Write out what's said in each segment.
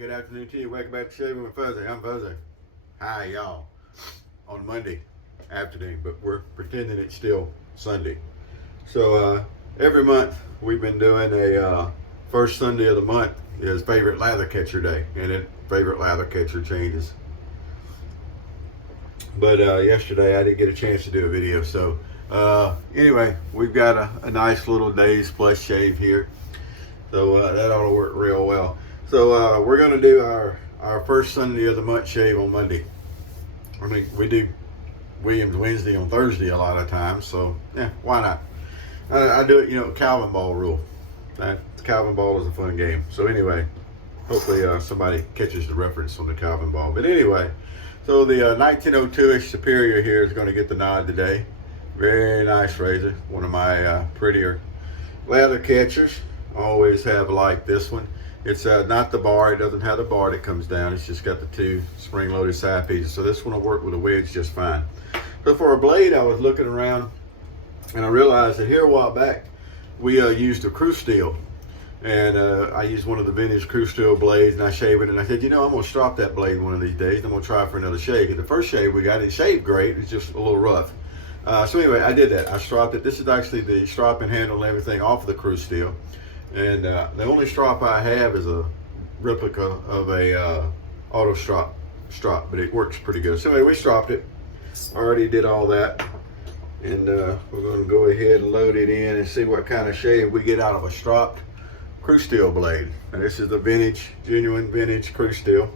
good afternoon to you. Welcome back to Shaving with Fuzzy. I'm Fuzzy. Hi, y'all. On Monday afternoon, but we're pretending it's still Sunday. So every month we've been doing a first Sunday of the month is favorite lather catcher day, and then favorite lather catcher changes. But yesterday I didn't get a chance to do a video, so anyway, we've got a nice little Days Plus shave here, so that ought to work real well. So we're going to do our first Sunday of the month shave on Monday. I mean, we do Williams Wednesday on Thursday a lot of times, so yeah, why not? I do it, Calvin ball rule. Calvin ball is a fun game. So anyway, hopefully somebody catches the reference on the Calvin ball. But anyway, so the 1902-ish Superior here is going to get the nod today. Very nice razor. One of my prettier lather catchers. Always have liked this one. It's not the bar. It doesn't have the bar that comes down. It's just got the two spring-loaded side pieces. So this one will work with a wedge just fine. So for a blade, I was looking around and I realized that here a while back we used a Crew Steel, and I used one of the vintage Crew Steel blades, and I shaved it, and I said, I'm going to strop that blade one of these days. I'm going to try for another shave. And the first shave we got, it shaved great. It's just a little rough. So anyway, I did that. I stropped it. This is actually the stropping handle and everything off of the Crew Steel. And the only strop I have is a replica of a auto strop, but it works pretty good. So anyway, we stropped it. Already did all that. And we're going to go ahead and load it in and see what kind of shave we get out of a stropped Crew Steel blade. And this is the vintage, genuine vintage Crew Steel.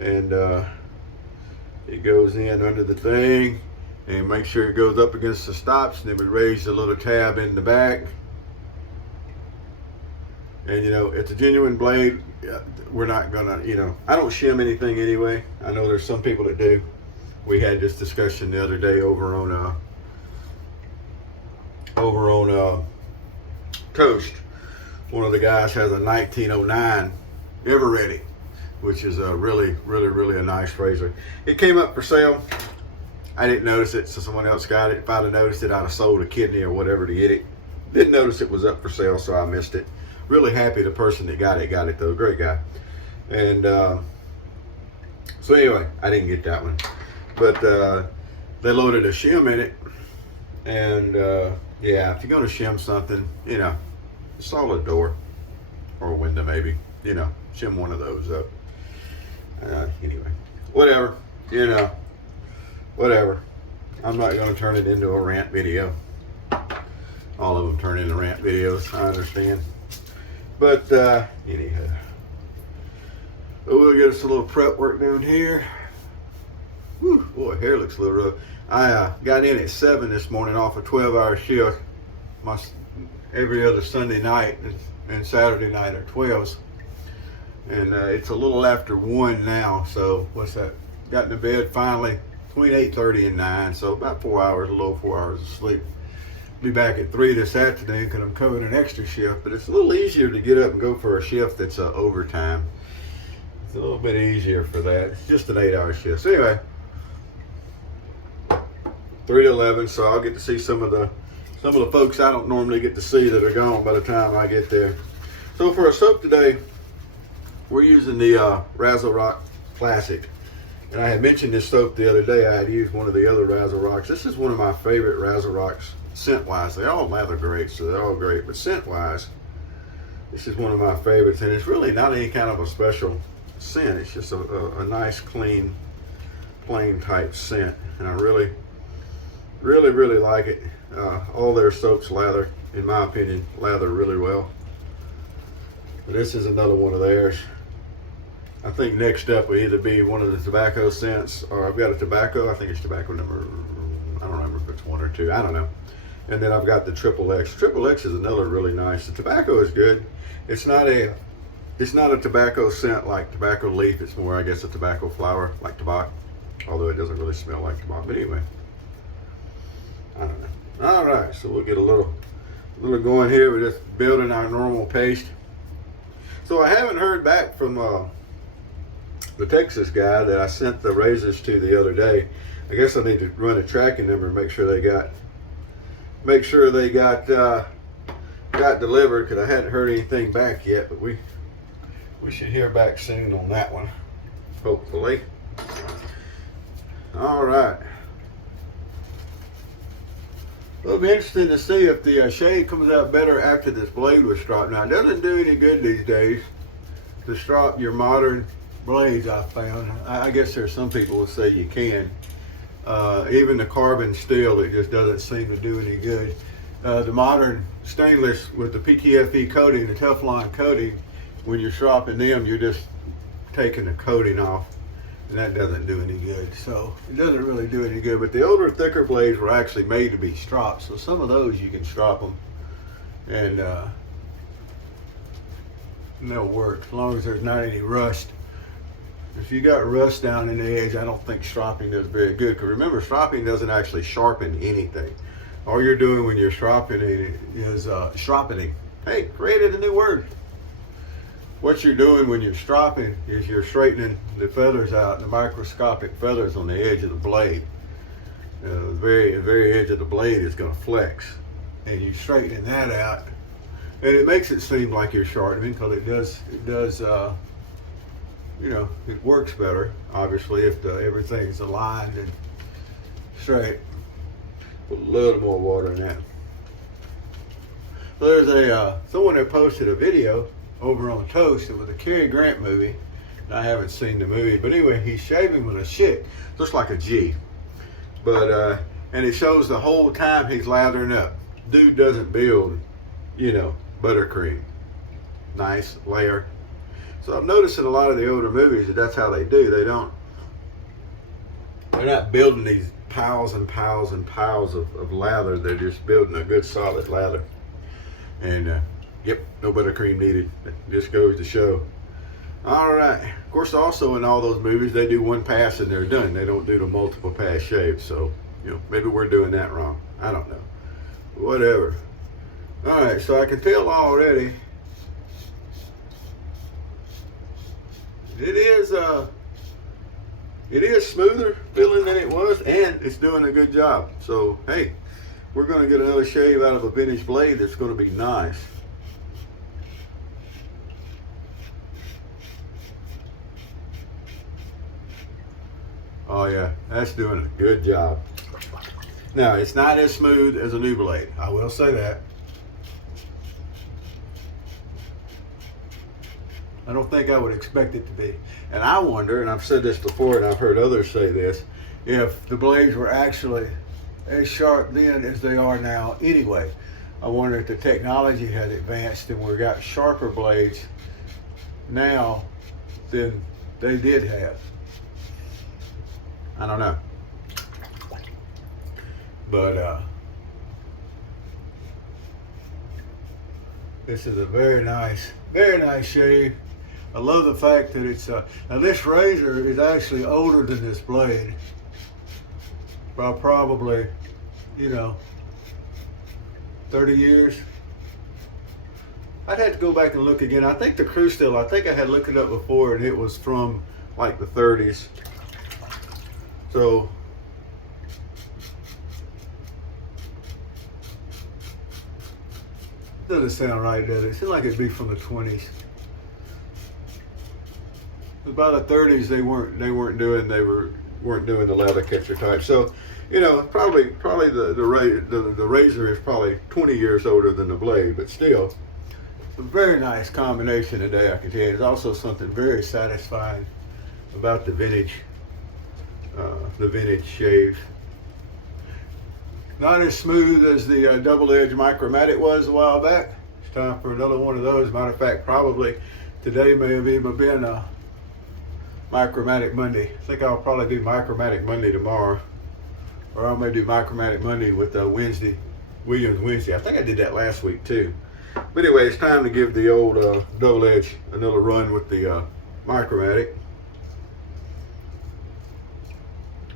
And it goes in under the thing and make sure it goes up against the stops. And then we raise the little tab in the back. And it's a genuine blade. We're not gonna, I don't shim anything anyway. I know there's some people that do. We had this discussion the other day over on Toast. One of the guys has a 1909 Everready, which is a really a nice razor. It came up for sale. I didn't notice it, so someone else got it. If I'd have noticed it, I'd have sold a kidney or whatever to get it. Didn't notice it was up for sale, so I missed it. Really happy the person that got it though. Great guy. And so anyway, I didn't get that one, but they loaded a shim in it. And yeah, if you're gonna shim something, a solid door or a window maybe, shim one of those up. Anyway, whatever, whatever. I'm not gonna turn it into a rant video. All of them turn into rant videos, I understand. But anyhow, we'll get us a little prep work down here. Whew, boy, hair looks a little rough. I got in at 7 this morning off a 12-hour shift. Every other Sunday night and Saturday night are 12s. And it's a little after 1 now, so what's that? Got into bed finally between 8:30 and 9, so about 4 hours, a little 4 hours of sleep. Be back at 3 this afternoon because I'm covering an extra shift, but it's a little easier to get up and go for a shift that's overtime. It's a little bit easier for that. It's just an 8-hour shift. So anyway, 3 to 11, so I'll get to see some of the folks I don't normally get to see that are gone by the time I get there. So for a soap today, we're using the Razzle Rock Classic. And I had mentioned this soap the other day. I had used one of the other Razzle Rocks. This is one of my favorite Razzle Rocks. Scent-wise, they all lather great, so they're all great. But scent-wise, this is one of my favorites, and it's really not any kind of a special scent. It's just a nice, clean, plain type scent, and I really like it. All their soaps lather, in my opinion, lather really well. But this is another one of theirs. I think next up will either be one of the tobacco scents, or I've got a tobacco. I think it's tobacco number. I don't remember if it's 1 or 2. I don't know. And then I've got the Triple X. Triple X is another really nice. The tobacco is good. It's not a tobacco scent like tobacco leaf. It's more, I guess, a tobacco flower like tobacco. Although it doesn't really smell like tobacco. But anyway, I don't know. All right, so we'll get a little going here. We're just building our normal paste. So I haven't heard back from the Texas guy that I sent the razors to the other day. I guess I need to run a tracking number and make sure they got got delivered, because I hadn't heard anything back yet. But we should hear back soon on that one, hopefully. All right. It'll be interesting to see if the shade comes out better after this blade was stropped. Now, it doesn't do any good these days to strop your modern blades, I found. I guess there's some people who say you can. Even the carbon steel, it just doesn't seem to do any good. The modern stainless with the PTFE coating, the Teflon coating, when you're stropping them, you're just taking the coating off, and that doesn't do any good. So it doesn't really do any good. But the older, thicker blades were actually made to be stropped, so some of those you can strop them, and they'll work as long as there's not any rust. If you got rust down in the edge, I don't think stropping does very good. Because remember, stropping doesn't actually sharpen anything. All you're doing when you're stropping it is sharpening. Hey, created a new word. What you're doing when you're stropping is you're straightening the feathers out, the microscopic feathers on the edge of the blade. The very edge of the blade is going to flex, and you're straightening that out, and it makes it seem like you're sharpening because it does. You know, it works better, obviously, if everything's aligned and straight. Put a little more water in that. So there's someone that posted a video over on Toast. It was a Cary Grant movie, and I haven't seen the movie. But anyway, he's shaving with a shit. Looks like a G. But, and it shows the whole time he's lathering up. Dude doesn't build, you know, buttercream. Nice layer. So I'm noticing a lot of the older movies that's how they do. They're not building these piles and piles and piles of lather. They're just building a good solid lather. And yep, no buttercream needed. It just goes to show. All right. Of course, also in all those movies, they do one pass and they're done. They don't do the multiple pass shave. So, you know, maybe we're doing that wrong. I don't know. Whatever. All right. So I can tell already. It is smoother feeling than it was, and it's doing a good job. So, hey, we're going to get another shave out of a vintage blade that's going to be nice. Oh yeah, that's doing a good job. Now, it's not as smooth as a new blade. I will say that. I don't think I would expect it to be. And I wonder, and I've said this before and I've heard others say this, if the blades were actually as sharp then as they are now anyway. I wonder if the technology had advanced and we've got sharper blades now than they did have. I don't know. But this is a very nice shave. I love the fact that it's, now this razor is actually older than this blade. By probably, you know, 30 years. I'd have to go back and look again. I think the Crew Steel, I think I had looked it up before and it was from like the 30s. So, doesn't sound right, does it? It seems like it'd be from the 20s. By the 30s, they weren't doing the leather catcher type. So, you know, probably the razor is probably 20 years older than the blade, but still, a very nice combination today. I can tell you. There's also something very satisfying about the vintage shave. Not as smooth as the double-edged Micromatic was a while back. It's time for another one of those. Matter of fact, probably today may have even been a Micromatic Monday. I think I'll probably do Micromatic Monday tomorrow. Or I may do Micromatic Monday with Williams Wednesday. I think I did that last week too. But anyway, it's time to give the old double edge another run with the Micromatic.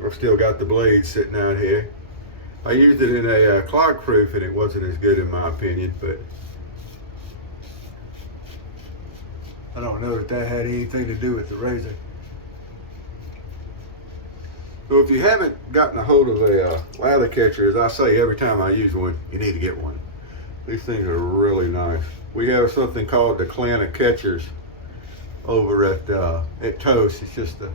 I've still got the blade sitting out here. I used it in a clog proof and it wasn't as good in my opinion, but I don't know if that had anything to do with the razor. So if you haven't gotten a hold of a lather catcher, as I say every time I use one, you need to get one. These things are really nice. We have something called the Clan of Catchers over at Toast. It's just a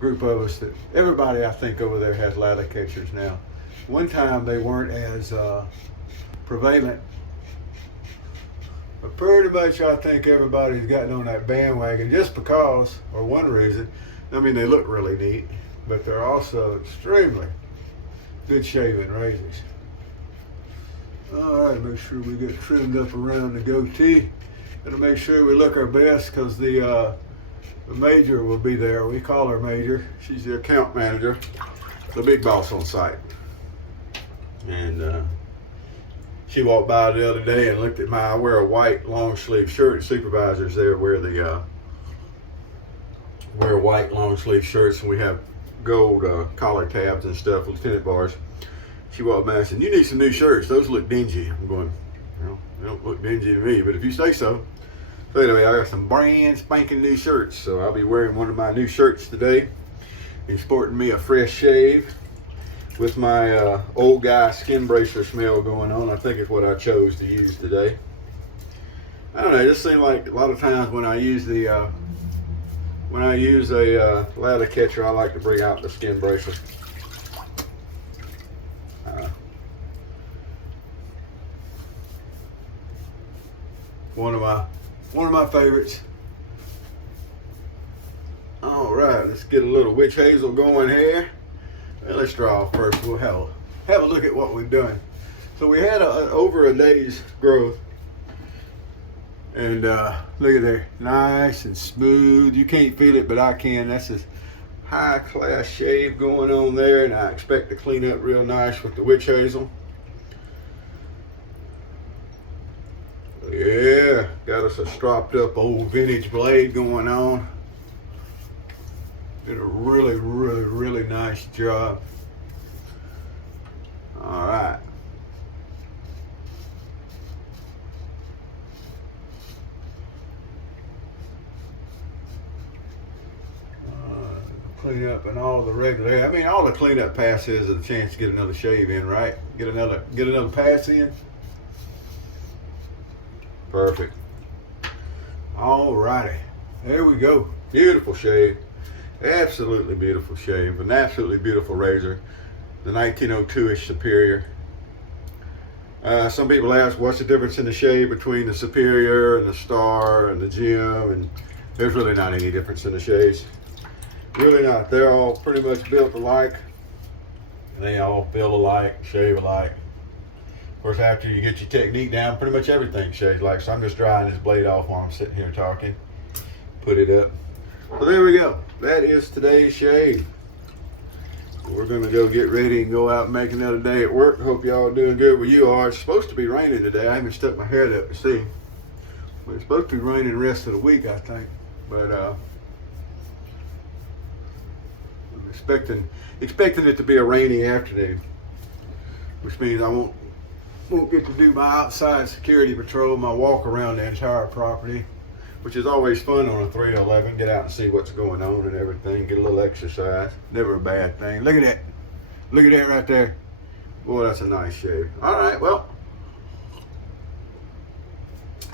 group of us that everybody I think over there has ladder catchers now. One time they weren't as prevalent, but pretty much I think everybody's gotten on that bandwagon just because, or one reason. I mean, they look really neat, but they're also extremely good shaving razors. All right, make sure we get trimmed up around the goatee. Gotta make sure we look our best because the major will be there. We call her Major. She's the account manager, the big boss on site. And she walked by the other day and looked at I wear a white long sleeve shirt. Supervisors there wear white long sleeve shirts, and we have gold collar tabs and stuff, lieutenant bars. She walked by and said, "You need some new shirts. Those look dingy." I'm going, "Well, they don't look dingy to me, but if you say so." So anyway, I got some brand spanking new shirts. So I'll be wearing one of my new shirts today and sporting me a fresh shave with my old guy skin bracer smell going on. I think it's what I chose to use today. I don't know, it just seems like a lot of times when I use a ladder catcher, I like to bring out the skin bracer. One of my favorites. All right, let's get a little witch hazel going here. Well, let's draw first. We'll have a look at what we've done. So we had over a day's growth, and look at there, nice and smooth. You can't feel it, but I can. That's a high class shave going on there, and I expect to clean up real nice with the witch hazel. Yeah, got us a stropped up old vintage blade going on. Did a really, really, really nice job. All right. Clean up and all the regular. I mean, all the cleanup passes is a chance to get another shave in, right? Get another pass in. Perfect. All righty. There we go. Beautiful shave. Absolutely beautiful shave. An absolutely beautiful razor. The 1902-ish Superior. Some people ask, what's the difference in the shave between the Superior and the Star and the Gem? And there's really not any difference in the shaves. Really not. They're all pretty much built alike. They all feel alike, shave alike. Of course, after you get your technique down, pretty much everything shaves like. So I'm just drying this blade off while I'm sitting here talking. Put it up. So there we go. That is today's shave. We're going to go get ready and go out and make another day at work. Hope y'all are doing good where you are. It's supposed to be raining today. I haven't stuck my head up to see. But it's supposed to be raining the rest of the week, I think. But I'm expecting it to be a rainy afternoon, which means I won't get to do my outside security patrol, my walk around the entire property, which is always fun on a 3 to 11. Get out and see what's going on and everything. Get a little exercise. Never a bad thing. Look at that. Look at that right there. Boy, that's a nice shave. All right, well,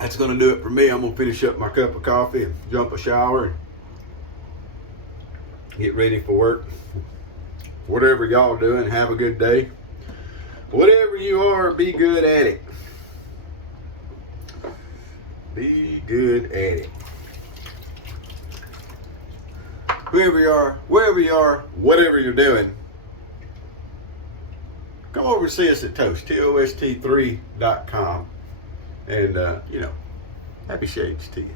that's going to do it for me. I'm going to finish up my cup of coffee and jump a shower and get ready for work. Whatever y'all doing, have a good day. Whatever you are, be good at it. Be good at it. Whoever you are, wherever you are, whatever you're doing, come over and see us at Toast, TOST3.com. And, happy shades to you.